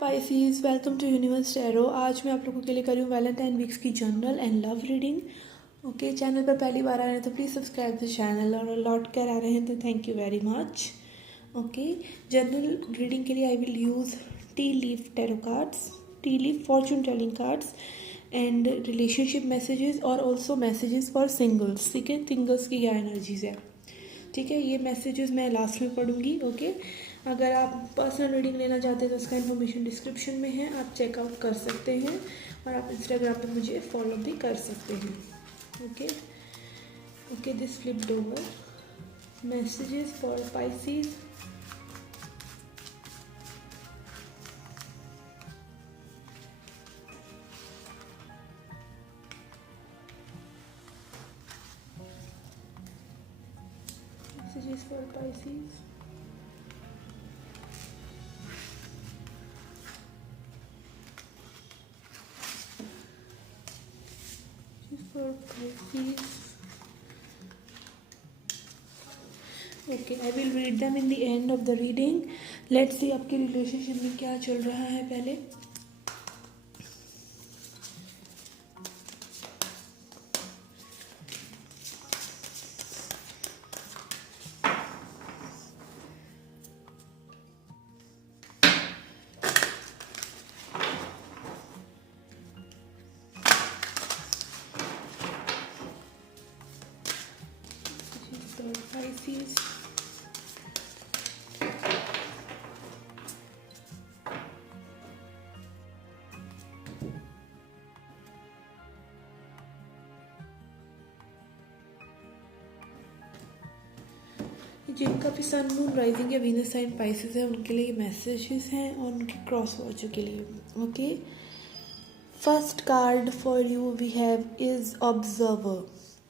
Pisces, welcome to universe tarot. आज मैं आप लोगों के लिए कर रही हूँ वैलेंटाइन वीक्स की general and love reading. Okay, channel पर पहली बार आ रहे हैं तो प्लीज़ सब्सक्राइब द चैनल, और लौट कर आ रहे हैं तो thank you very much. Okay, general reading के लिए I will use T leaf tarot cards, T leaf Fortune telling cards and relationship messages और ऑल्सो मैसेजेस फॉर सिंगल्स। ठीक है, सिंगल्स की क्या एनर्जीज है। ठीक है, ये मैसेजेस मैं लास्ट में पढ़ूंगी। ओके, अगर आप पर्सनल रीडिंग लेना चाहते हैं तो उसका इन्फॉर्मेशन डिस्क्रिप्शन में है, आप चेकआउट कर सकते हैं और आप इंस्टाग्राम पे मुझे फॉलो भी कर सकते हैं। Okay okay, this flipped over messages for Pisces. Messages for Pisces. For Pisces. Okay, I will read them in the end of the reading. Let's see आपके रिलेशनशिप में क्या चल रहा है पहले। Pisces. जिनका भी सन मून राइजिंग या वीनस साइन पाइसेस है उनके लिए मैसेजेस हैं और उनके क्रॉस वॉचर के लिए। Okay, first card for you we have is observer.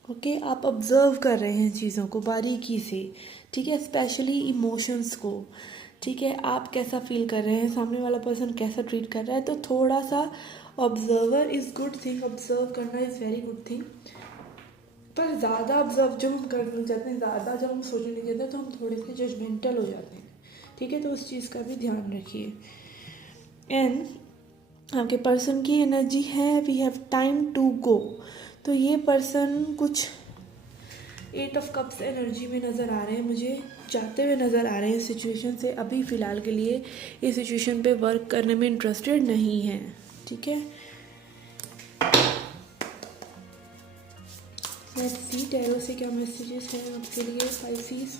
Okay, आप ऑब्जर्व कर रहे हैं चीज़ों को बारीकी से। ठीक है, स्पेशली इमोशंस को। ठीक है, आप कैसा फील कर रहे हैं, सामने वाला पर्सन कैसा ट्रीट कर रहा है, तो थोड़ा सा observer is good thing. Observe करना इज़ वेरी गुड थिंग, पर ज़्यादा ऑब्जर्व जब हम करना चाहते हैं, ज़्यादा जब हम सोचने लग जाते हैं तो हम थोड़े से जजमेंटल हो जाते हैं। ठीक है, तो उस चीज़ का भी ध्यान रखिए। एंड आपके पर्सन की एनर्जी है we have time to go. तो ये पर्सन कुछ 8 ऑफ कप्स एनर्जी में नज़र आ रहे हैं, मुझे जाते हुए नज़र आ रहे हैं सिचुएशन से। अभी फ़िलहाल के लिए ये सिचुएशन पे वर्क करने में इंटरेस्टेड नहीं है। ठीक है, लेट्स सी टैरो से क्या मैसेजेस हैं आपके लिए पाइसीज।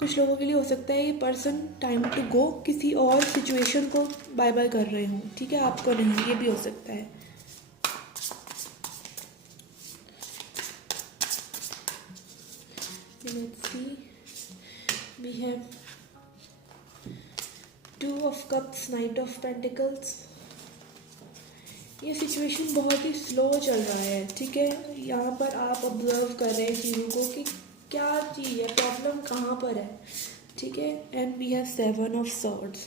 कुछ लोगों के लिए हो सकता है ये पर्सन टाइम टू गो किसी और सिचुएशन को बाय बाय कर रहे हों। ठीक है, आपको नहीं, ये भी हो सकता है। Let's see, we have 2 of cups, knight of pentacles. ये सिचुएशन बहुत ही स्लो चल रहा है। ठीक है, यहाँ पर आप ऑब्जर्व कर रहे हैं चीज़ों को कि क्या चीज़ है, प्रॉब्लम कहाँ पर है। ठीक है, and we have 7 of swords.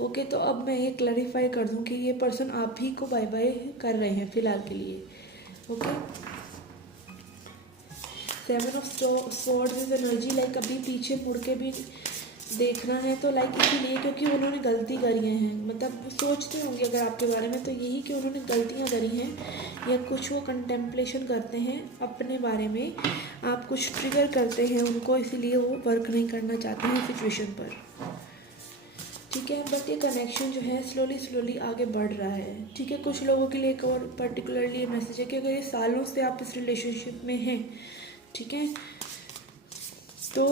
Okay, तो अब मैं ये क्लैरिफाई कर दूँ कि ये पर्सन आप ही को बाय बाय कर रहे हैं फ़िलहाल के लिए। Okay, 7 of swords is energy like अभी पीछे मुड़ के भी देखना है, तो लाइक इसीलिए क्योंकि उन्होंने गलती करी हैं। मतलब सोचते होंगे अगर आपके बारे में तो यही कि उन्होंने गलतियां करी हैं, या कुछ वो कंटेम्पलेशन करते हैं अपने बारे में। आप कुछ ट्रिगर करते हैं उनको, इसीलिए वो वर्क नहीं करना चाहते हैं सिचुएशन पर। ठीक है, बट ये कनेक्शन जो है स्लोली आगे बढ़ रहा है। ठीक है, कुछ लोगों के लिए एक और पर्टिकुलरली मैसेज है कि अगर ये सालों से आप इस रिलेशनशिप में हैं, ठीक है, तो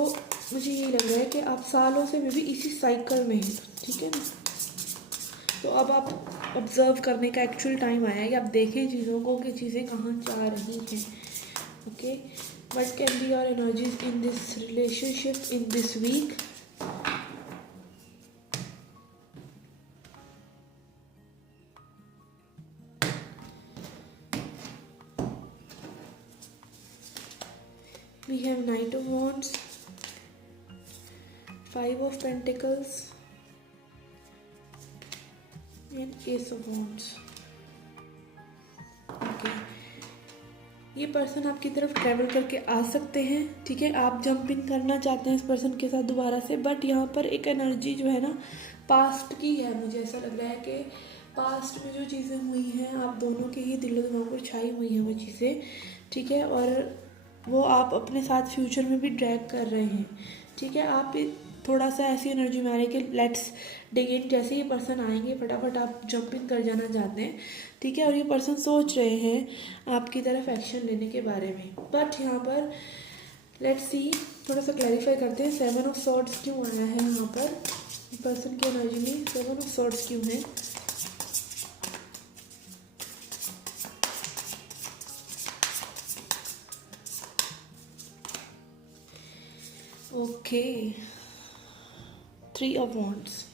मुझे यही लग रहा है कि आप सालों से मे भी इसी साइकिल में हैं। ठीक है ना, तो अब आप ऑब्जर्व करने का एक्चुअल टाइम आया है कि आप देखें चीज़ों को कि चीज़ें कहाँ जा रही हैं। Okay, what can be your energies in this relationship in this week. We have knight of wands, 5 of Pentacles and Ace of Wands. Okay, ये पर्सन आपकी तरफ ट्रैवल करके आ सकते हैं, ठीक है। आप जंप इन करना चाहते हैं इस पर्सन के साथ दोबारा से, बट यहाँ पर एक एनर्जी जो है ना पास्ट की है। मुझे ऐसा लग रहा है कि पास्ट में जो चीज़ें हुई हैं आप दोनों के ही दिलो दिमाग पर छाई हुई हैं वो चीज़ें, ठीक है। और वो आप अपने साथ फ्यूचर में भी ड्रैग कर रहे हैं, ठीक है। आप थोड़ा सा ऐसी एनर्जी में आ रही है कि लेट्स डिग इन, जैसे ये पर्सन आएंगे फटाफट आप जंप इन कर जाना चाहते हैं, ठीक है। और ये पर्सन सोच रहे हैं आपकी तरफ एक्शन लेने के बारे में, बट यहाँ पर लेट्स सी, थोड़ा सा क्लैरिफाई करते हैं। 7 ऑफ सॉर्ड्स क्यों आया है यहाँ पर पर्सन की एनर्जी में? 7 ऑफ सॉर्ड्स क्यों है? Okay, 3 of wands.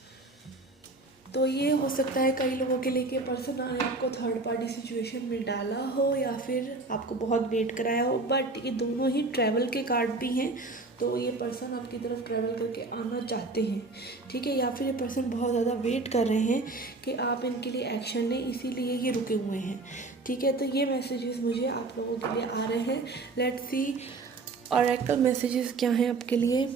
तो ये हो सकता है कई लोगों के लिए कि पर्सन ने आपको थर्ड पार्टी सिचुएशन में डाला हो या फिर आपको बहुत वेट कराया हो, बट ये दोनों ही ट्रैवल के कार्ड भी हैं। तो ये पर्सन आपकी तरफ ट्रैवल करके आना चाहते हैं, ठीक है। या फिर ये पर्सन बहुत ज़्यादा वेट कर रहे हैं कि आप इनके लिए एक्शन लें, इसीलिए ये रुके हुए हैं, ठीक है। तो ये मैसेजेस मुझे आप लोगों के लिए आ रहे हैं। लेट्स सी ऑरेकल मैसेजेस क्या हैं आपके लिए।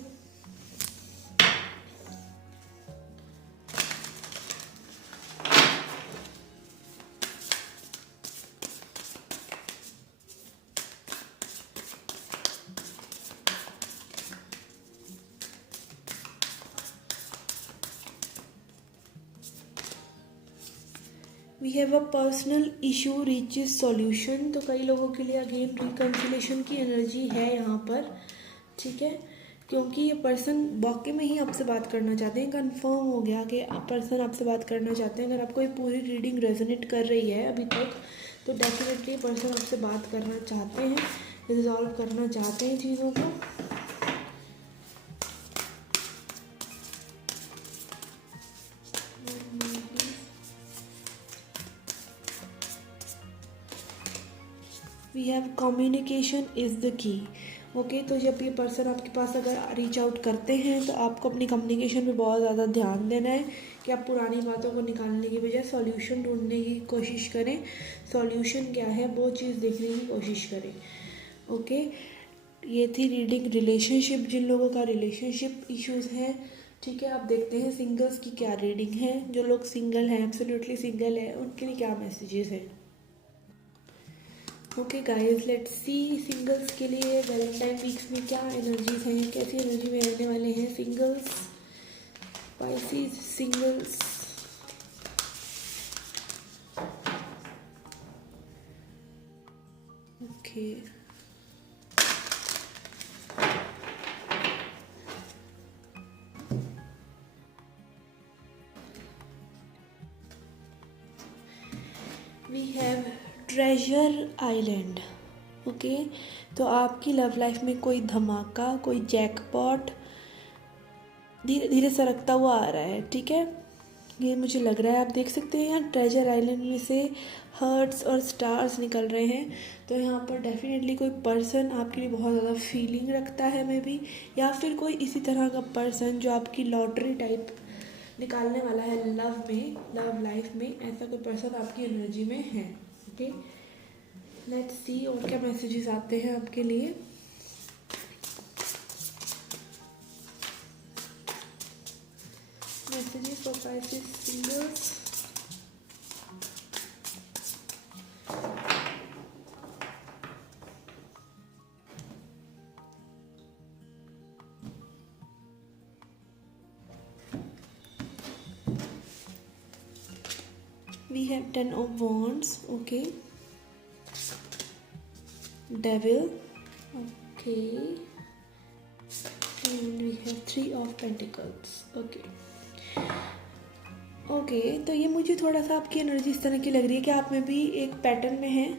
We have a personal issue reaches solution. तो कई लोगों के लिए अगेन रिकन्सिलेशन की एनर्जी है यहाँ पर, ठीक है। क्योंकि ये पर्सन वाकई में ही आपसे बात करना चाहते हैं, कंफर्म हो गया कि पर्सन आपसे बात करना चाहते हैं। अगर आपको ये पूरी रीडिंग रेजोनेट कर रही है अभी तक, तो डेफिनेटली पर्सन आपसे बात करना चाहते हैं, रिजॉल्व करना चाहते हैं चीज़ों को। We have communication is the key. Okay, तो जब ये पर्सन आपके पास अगर रीच आउट करते हैं तो आपको अपनी कम्युनिकेशन पे बहुत ज़्यादा ध्यान देना है कि आप पुरानी बातों को निकालने की बजाय सॉल्यूशन ढूंढने की कोशिश करें। सॉल्यूशन क्या है वो चीज़ देखने की कोशिश करें। ओके, ये थी रीडिंग रिलेशनशिप, जिन लोगों का रिलेशनशिप इश्यूज़ हैं, ठीक है। आप देखते हैं सिंगल्स की क्या रीडिंग है। जो लोग सिंगल हैं, एब्सोल्युटली सिंगल है, उनके लिए क्या मैसेजेस हैं। Okay guys, let's see singles के लिए वैलेंटाइन वीक्स में क्या एनर्जीज हैं, कैसी एनर्जी में रहने वाले हैं singles, Pisces singles. Okay, we have treasure island. Okay, तो आपकी लव लाइफ में कोई धमाका, कोई जैकपॉट धीरे धीरे सरकता हुआ आ रहा है, ठीक है। ये मुझे लग रहा है, आप देख सकते हैं यहाँ ट्रेजर आइलैंड में से हर्ट्स और स्टार्स निकल रहे हैं। तो यहाँ पर डेफिनेटली कोई पर्सन आपके लिए बहुत ज़्यादा फीलिंग रखता है मे बी, या फिर कोई इसी तरह का पर्सन जो आपकी लॉटरी टाइप निकालने वाला है लव में, लव लाइफ में। ऐसा कोई पर्सन आपकी एनर्जी में है, ओके। लेट्स सी और क्या मैसेजेस आते हैं आपके लिए। Messages for Pisces singles. We have 10 of wands, okay. Devil, okay. And we have 3 of pentacles, okay. Okay, तो ये मुझे थोड़ा सा आपकी एनर्जी इस तरह की लग रही है कि आप में भी एक पैटर्न में हैं,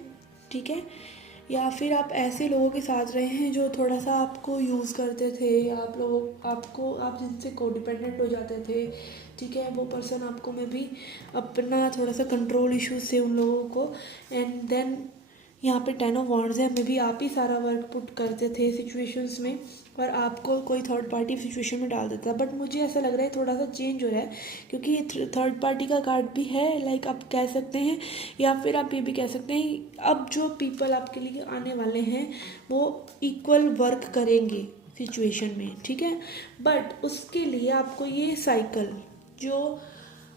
ठीक है। या फिर आप ऐसे लोगों के साथ रहे हैं जो थोड़ा सा आपको यूज़ करते थे, या आप जिनसे कोडिपेंडेंट हो जाते थे, ठीक है। वो पर्सन आपको में भी अपना थोड़ा सा कंट्रोल इश्यूज थे उन लोगों को, एंड देन यहाँ पे 10 ऑफ वॉन्ड्स है, मे बी आप ही सारा वर्क पुट करते थे सिचुएशंस में और आपको कोई थर्ड पार्टी सिचुएशन में डाल देता, बट मुझे ऐसा लग रहा है थोड़ा सा चेंज हो रहा है क्योंकि ये थर्ड पार्टी का कार्ड भी है, लाइक आप कह सकते हैं, या फिर आप ये भी कह सकते हैं अब जो पीपल आपके लिए आने वाले हैं वो इक्वल वर्क करेंगे सिचुएशन में, ठीक है। बट उसके लिए आपको ये साइकिल जो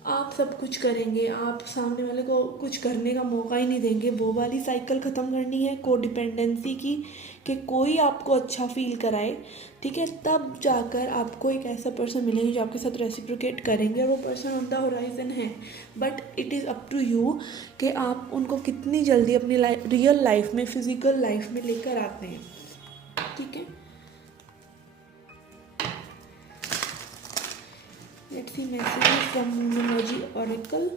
आप सब कुछ करेंगे, आप सामने वाले को कुछ करने का मौका ही नहीं देंगे, वो वाली साइकिल ख़त्म करनी है कोडिपेंडेंसी की, कि कोई आपको अच्छा फील कराए, ठीक है। तब जाकर आपको एक ऐसा पर्सन मिलेंगे जो आपके साथ रेसिप्रोकेट करेंगे और वो पर्सन ऑन द होराइजन है। But it is up to you कि आप उनको कितनी जल्दी अपनी रियल लाइफ में, फिजिकल लाइफ में लेकर आते हैं, ठीक है। Let's see messages from Numerology Oracle.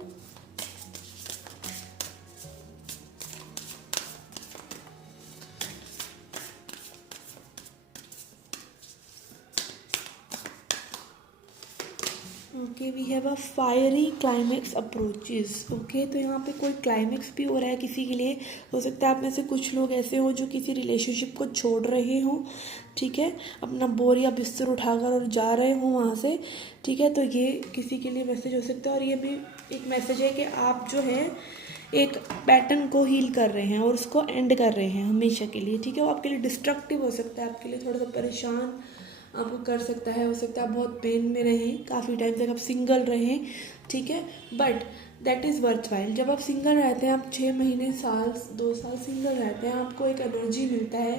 Okay, we have a fiery climax approaches. Okay, तो यहाँ पे कोई क्लाइमेक्स भी हो रहा है किसी के लिए। हो सकता है आप में से कुछ लोग ऐसे हो जो किसी रिलेशनशिप को छोड़ रहे हों, ठीक है, अपना बोर या बिस्तर उठाकर और जा रहे हों वहाँ से, ठीक है। तो ये किसी के लिए मैसेज हो सकता है और ये भी एक मैसेज है कि आप जो है एक पैटर्न को हील कर रहे हैं और उसको एंड कर रहे हैं हमेशा के लिए, ठीक है। वो आपके लिए डिस्ट्रक्टिव हो सकता है, आपके लिए थोड़ा सा परेशान आपको कर सकता है, हो सकता है आप बहुत पेन में रहें, काफ़ी टाइम तक आप सिंगल रहें, ठीक है। But that is worth while. जब आप सिंगल रहते हैं, आप 6 महीने, साल, 2 साल सिंगल रहते हैं, आपको एक एनर्जी मिलता है,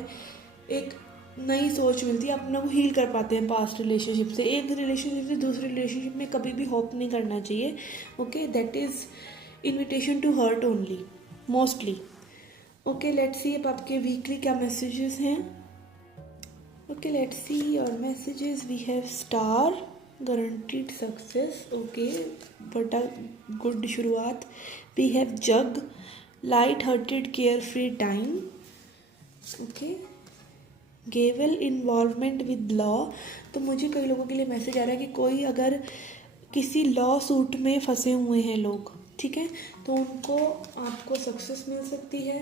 एक नई सोच मिलती है, अपने को हील कर पाते हैं पास्ट रिलेशनशिप से। एक रिलेशनशिप से दूसरे रिलेशनशिप में कभी भी होप नहीं करना चाहिए, okay. That is invitation to hurt only, mostly. Okay, let's see अब आपके वीकली क्या मैसेजेस हैं। Okay, let's see your messages. We have star, guaranteed success. Okay, but a good शुरुआत. We have jug, light-hearted, carefree time. Okay, gavel, involvement with law. तो मुझे कई लोगों के लिए मैसेज आ रहा है कि कोई अगर किसी लॉ सूट में फंसे हुए हैं लोग, ठीक है, तो उनको आपको सक्सेस मिल सकती है।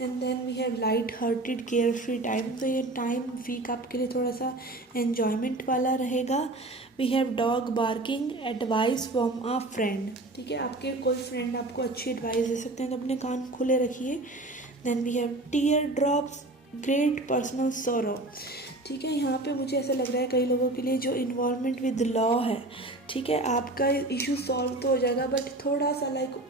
And then we have light hearted care free time. तो ये टाइम वीक आपके लिए थोड़ा सा एन्जॉयमेंट वाला रहेगा। We have dog barking, advice from a friend, ठीक है, आपके कोई फ्रेंड आपको अच्छी एडवाइस दे सकते हैं, तो अपने कान खुले रखिए। Then we have tear drops, great personal sorrow, ठीक है। यहाँ पे मुझे ऐसा लग रहा है कई लोगों के लिए जो इन्वॉल्वमेंट विद लॉ है, ठीक है, आपका इशू सॉल्व तो हो जाएगा, बट थोड़ा सा लाइक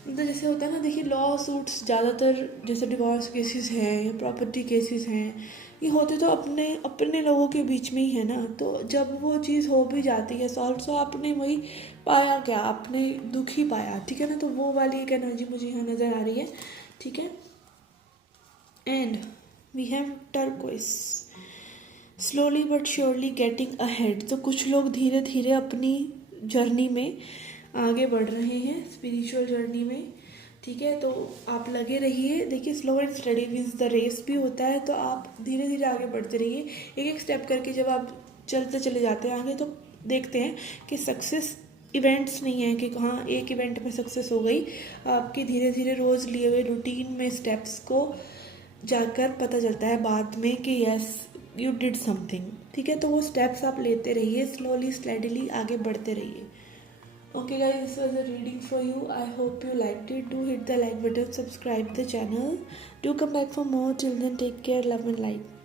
मतलब जैसे होता है ना, देखिए लॉ सूट्स ज़्यादातर जैसे डिवोर्स केसेस हैं या प्रॉपर्टी केसेस हैं, ये होते तो अपने अपने लोगों के बीच में ही है ना। तो जब वो चीज़ हो भी जाती है सॉल्व, तो आपने वही पाया क्या, आपने दुख ही पाया, ठीक है ना। तो वो वाली एक एनर्जी मुझे यहाँ नज़र आ रही है, ठीक है। And we have turquoise, slowly but surely getting ahead. तो कुछ लोग धीरे धीरे अपनी जर्नी में आगे बढ़ रहे हैं, स्पिरिचुअल जर्नी में, ठीक है। तो आप लगे रहिए। देखिए slow and steady means the race भी होता है, तो आप धीरे धीरे आगे बढ़ते रहिए, एक एक स्टेप करके। जब आप चलते चले जाते हैं आगे, तो देखते हैं कि सक्सेस इवेंट्स नहीं है कि हाँ एक इवेंट में सक्सेस हो गई। आपके धीरे धीरे रोज़ लिए हुए रूटीन में स्टेप्स को जाकर पता चलता है बाद में कि यस यू डिड समथिंग, ठीक है। तो वो स्टेप्स आप लेते रहिए, स्लोली स्टेडीली आगे बढ़ते रहिए। Okay guys, this was a reading for you. I hope you liked it. Do hit the like button, subscribe the channel. Do come back for more. Till then, take care, love and light.